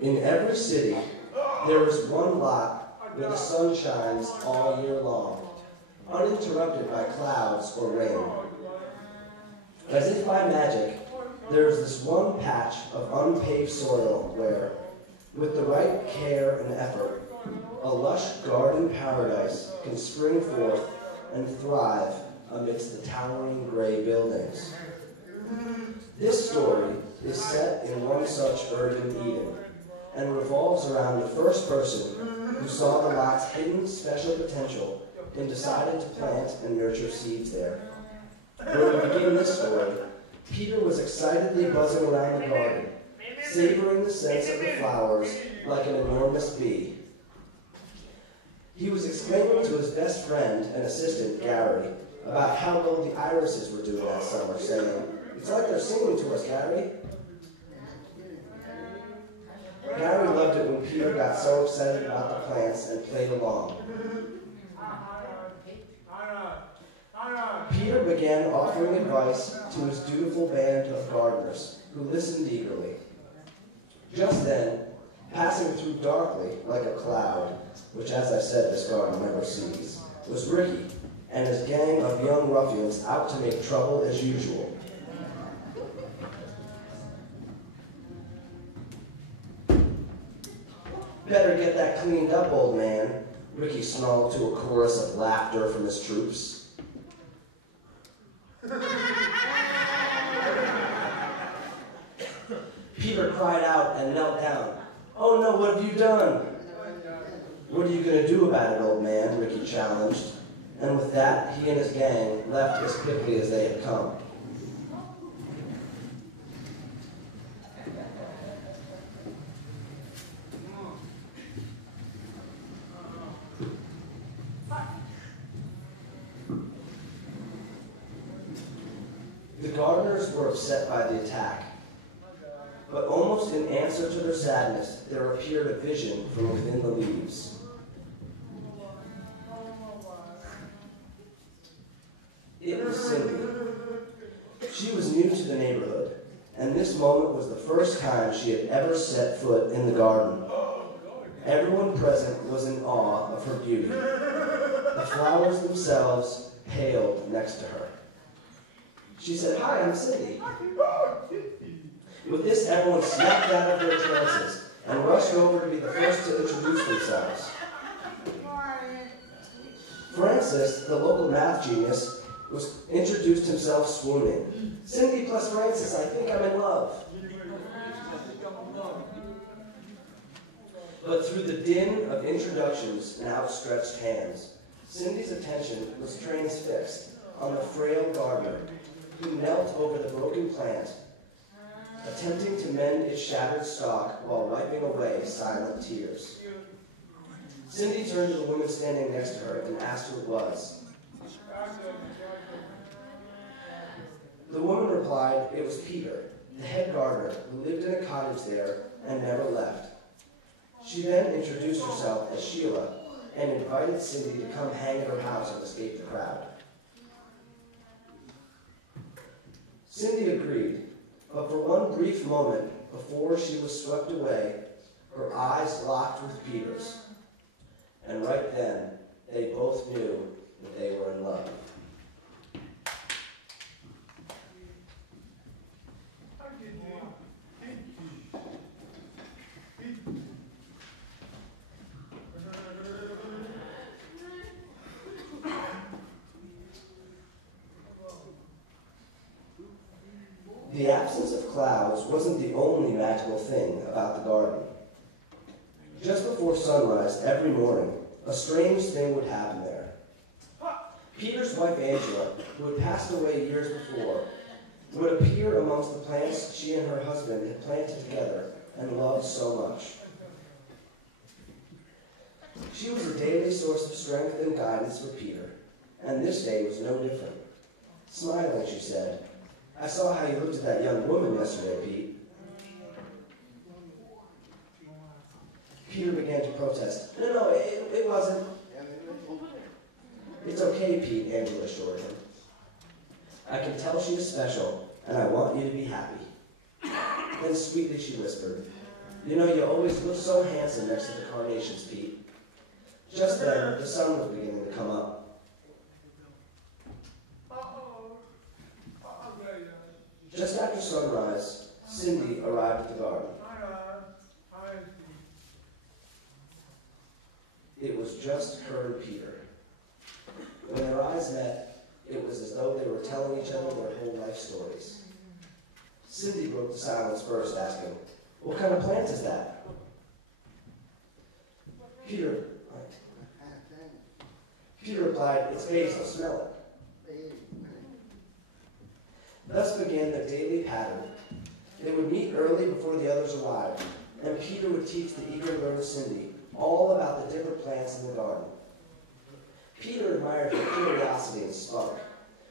In every city, there is one lot where the sun shines all year long, uninterrupted by clouds or rain. As if by magic, there is this one patch of unpaved soil where, with the right care and effort, a lush garden paradise can spring forth and thrive amidst the towering gray buildings. This story is set in one such urban Eden and revolves around the first person who saw the lot's hidden special potential and decided to plant and nurture seeds there. When we begin this story, Peter was excitedly buzzing around the garden, savoring the scents of the flowers like an enormous bee. He was explaining to his best friend and assistant, Gary, about how well the irises were doing that summer, saying, "It's like they're singing to us, Gary." Gary loved it when Peter got so excited about the plants and played along. Peter began offering advice to his dutiful band of gardeners, who listened eagerly. Just then, passing through darkly like a cloud, which, as I said, this garden never sees, was Ricky and his gang of young ruffians out to make trouble as usual. "Better get that cleaned up, old man," Ricky snarled to a chorus of laughter from his troops. Peter cried out and knelt down. "Oh no, what have you done?" "What are you going to do about it, old man?" Ricky challenged. And with that, he and his gang left as quickly as they had come. The gardeners were upset by the attack, but almost in answer to their sadness, there appeared a vision from within the leaves. It was Cindy. She was new to the neighborhood, and this moment was the first time she had ever set foot in the garden. Everyone present was in awe of her beauty. The flowers themselves paled next to her. She said, "Hi, I'm Cindy." With this, everyone snapped out of their trances and rushed over to be the first to introduce themselves. Francis, the local math genius, introduced himself swooning. "Cindy plus Francis, I think I'm in love." But through the din of introductions and outstretched hands, Cindy's attention was transfixed on the frail gardener who knelt over the broken plant, attempting to mend its shattered stalk while wiping away silent tears. Cindy turned to the woman standing next to her and asked who it was. The woman replied it was Peter, the head gardener, who lived in a cottage there and never left. She then introduced herself as Sheila and invited Cindy to come hang at her house and escape the crowd. Cindy agreed, but for one brief moment before she was swept away, her eyes locked with Peter's. And right then, they both knew that they were in love. The absence of clouds wasn't the only magical thing about the garden. Just before sunrise every morning, a strange thing would happen there. Peter's wife Angela, who had passed away years before, would appear amongst the plants she and her husband had planted together and loved so much. She was a daily source of strength and guidance for Peter, and this day was no different. Smiling, she said, "I saw how you looked at that young woman yesterday, Pete." Peter began to protest. No, it wasn't. "It's okay, Pete," Angela assured him. "I can tell she is special, and I want you to be happy." Then sweetly she whispered, You know, you always look so handsome next to the carnations, Pete. Just then, the sun was beginning to come up. Just after sunrise, Cindy arrived at the garden. It was just her and Peter. When their eyes met, it was as though they were telling each other their whole life stories. Cindy broke the silence first, asking, "What kind of plant is that?" Peter replied, "It's basil, smell it." Thus began their daily pattern. They would meet early before the others arrived, and Peter would teach the eager little Cindy all about the different plants in the garden. Peter admired her curiosity and spunk,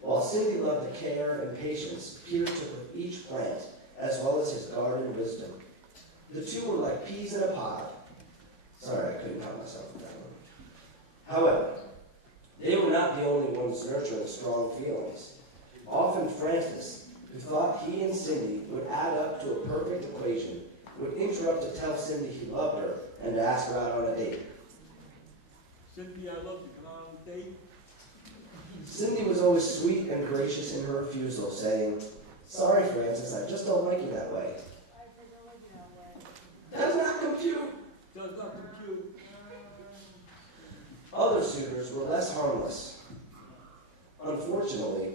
while Cindy loved the care and patience Peter took with each plant, as well as his garden wisdom. The two were like peas in a pod. Sorry, I couldn't help myself with that one. However, they were not the only ones nurturing strong feelings. Often Francis, who thought he and Cindy would add up to a perfect equation, would interrupt to tell Cindy he loved her and to ask her out on a date. Cindy, I love you. Can I on a date? Cindy was always sweet and gracious in her refusal, saying, "Sorry, Francis, I just don't like you that way." "Does not compute." Does not compute. Other suitors were less harmless. Unfortunately,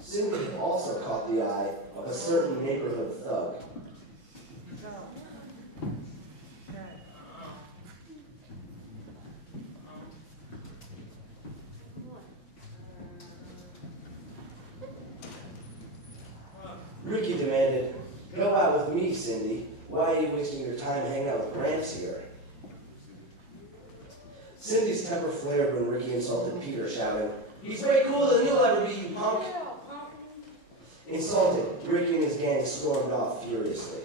Cindy had also caught the eye of a certain neighborhood thug. Ricky demanded, "Go out with me, Cindy. Why are you wasting your time hanging out with Gramps here?" Cindy's temper flared when Ricky insulted Peter, shouting, "He's way cooler than you'll ever be, you punk!" Insulted, Ricky and his gang stormed off furiously.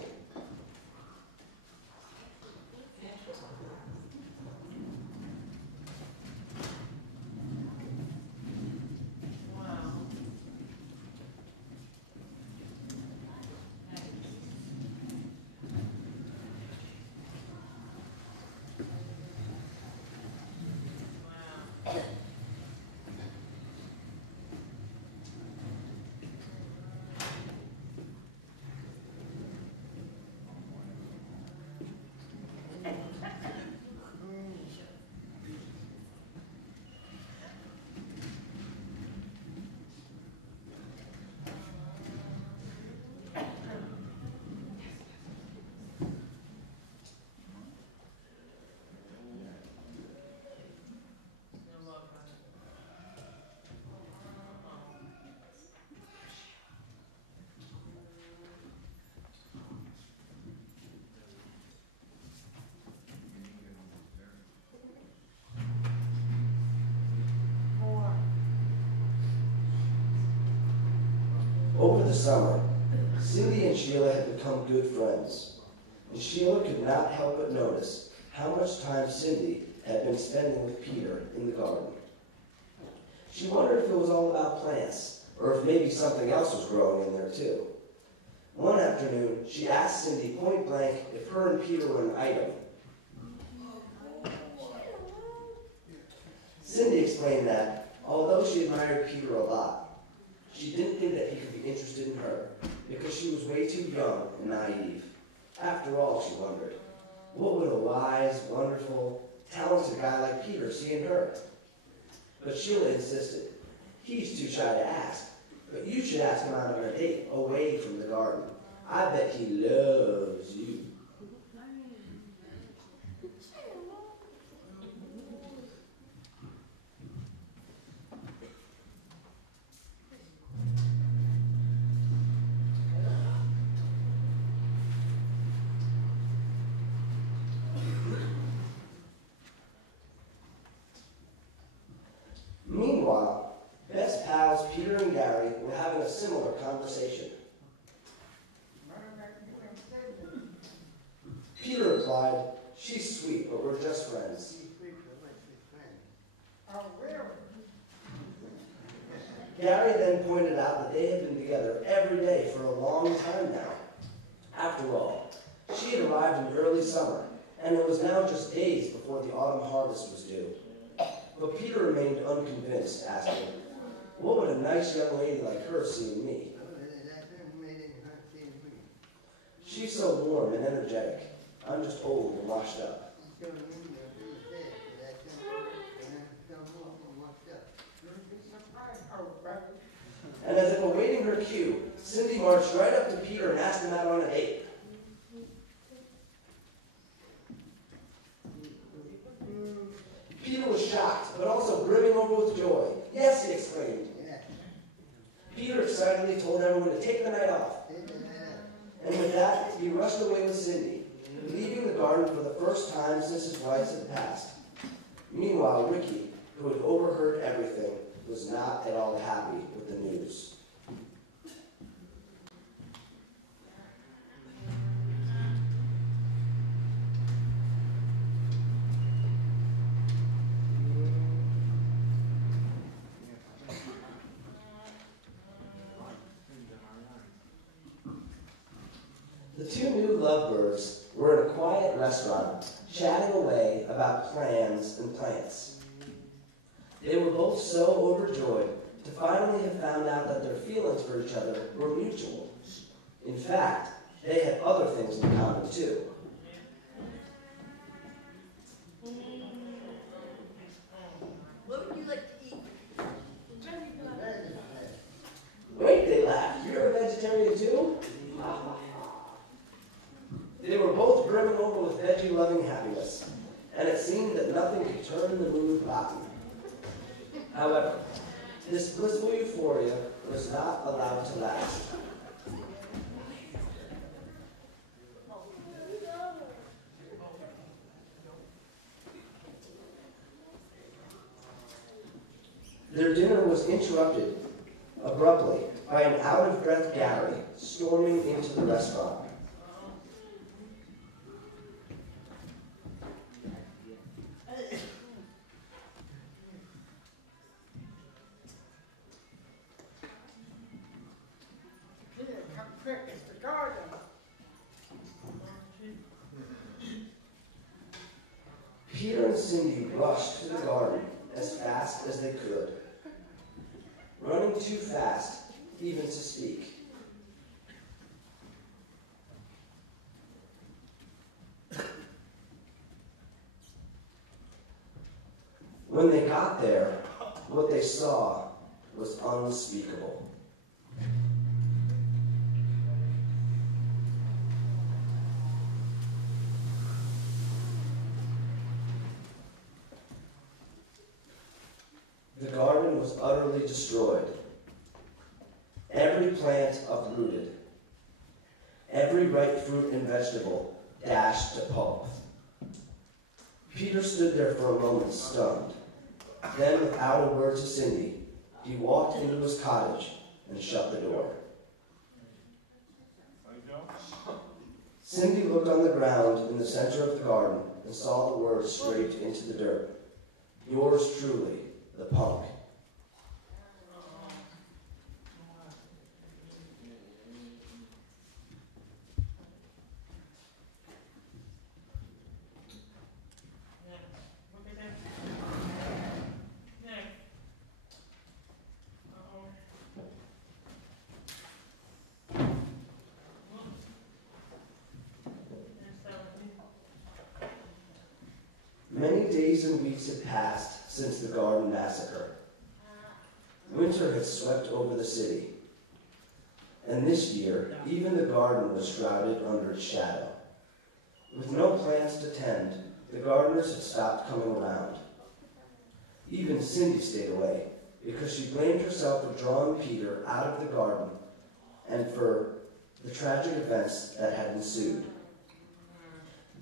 Over the summer, Cindy and Sheila had become good friends, and Sheila could not help but notice how much time Cindy had been spending with Peter in the garden. She wondered if it was all about plants, or if maybe something else was growing in there too. One afternoon, she asked Cindy point blank if her and Peter were an item. Cindy explained that, although she admired Peter a lot, she didn't think that he could be interested in her because she was way too young and naive. After all, she wondered, what would a wise, wonderful, talented guy like Peter see in her? But Sheila insisted, "He's too shy to ask, but you should ask him out on a date away from the garden. I bet he loves you." Meanwhile, best pals Peter and Gary were having a similar conversation. Peter replied, "She's sweet, but we're just friends." Gary then pointed out that they had been together every day for a long time now. After all, she had arrived in early summer, and it was now just days before the autumn harvest was due. But Peter remained unconvinced, asking, "What would a nice young lady like her see in me? She's so warm and energetic. I'm just old and washed up." And as if awaiting her cue, Cindy marched right up to Peter and asked him out on a date. Peter was shocked, but also brimming over with joy. "Yes," he exclaimed. Peter excitedly told everyone to take the night off. And with that, he rushed away with Cindy, leaving the garden for the first time since his wives had passed. Meanwhile, Ricky, who had overheard everything, was not at all happy with the news. The two new lovebirds were in a quiet restaurant, chatting away about plans and plants. They were both so overjoyed to finally have found out that their feelings for each other were mutual. In fact, they had other things in common too. What would you like to eat? "Wait," they laughed, "you're a vegetarian too?" They were both brimming over with veggie-loving happiness, and it seemed that nothing could turn the mood rotten. However, this blissful euphoria was not allowed to last. Their dinner was interrupted abruptly by an out-of-breath Gary storming into the restaurant. Come quick, it's the garden. Peter and Cindy rushed to the garden as fast as they could, running too fast even to speak. When they got there, what they saw was unspeakable. The garden was utterly destroyed. Every plant uprooted. Every ripe fruit and vegetable dashed to pulp. Peter stood there for a moment stunned. Then, without a word to Cindy, he walked into his cottage and shut the door. Cindy looked on the ground in the center of the garden and saw the words scraped into the dirt. "Yours truly, the punk." Many days and weeks had passed since the garden massacre. Winter had swept over the city, and this year, even the garden was shrouded under its shadow. With no plants to tend, the gardeners had stopped coming around. Even Cindy stayed away, because she blamed herself for drawing Peter out of the garden and for the tragic events that had ensued.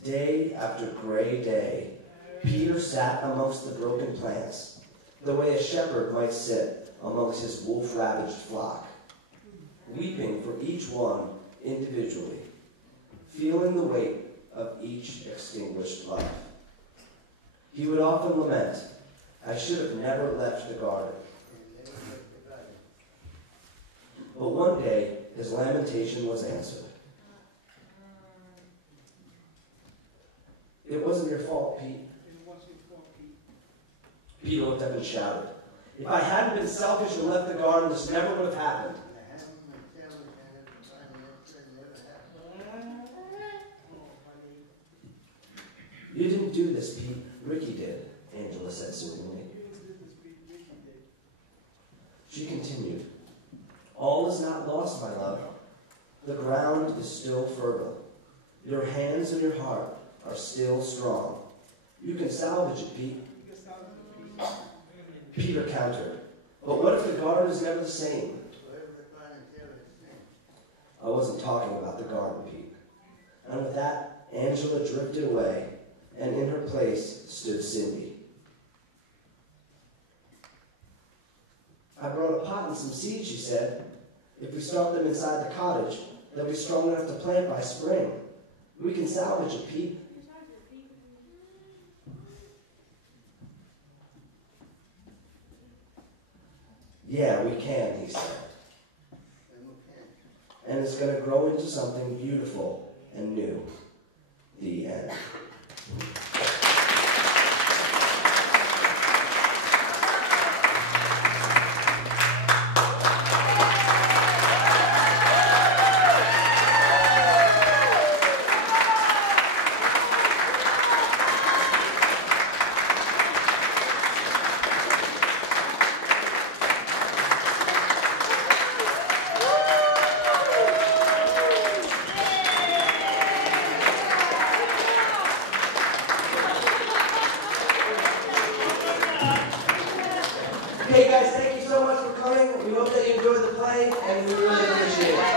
Day after gray day, Peter sat amongst the broken plants, the way a shepherd might sit amongst his wolf-ravaged flock, weeping for each one individually, feeling the weight of each extinguished life. He would often lament, "I should have never left the garden." But one day, his lamentation was answered. It wasn't your fault, Pete. It wasn't your fault, Pete. Peter looked up and shouted, "If I hadn't been selfish and left the garden, this never would have happened." "You didn't do this, Pete. Ricky did," Angela said soothingly. She continued, "All is not lost, my love. The ground is still fertile. Your hands and your heart are still strong. You can salvage it, Pete." Peter countered, "But what if the garden is never the same?" "I wasn't talking about the garden, Pete." And with that, Angela drifted away, and in her place stood Cindy. "I brought a pot and some seeds," she said. "If we start them inside the cottage, they'll be strong enough to plant by spring. We can salvage it, Pete." "Yeah, we can," he said. "And it's going to grow into something beautiful and new." The end. Okay, guys, thank you so much for coming. We hope that you enjoyed the play, and we really appreciate it.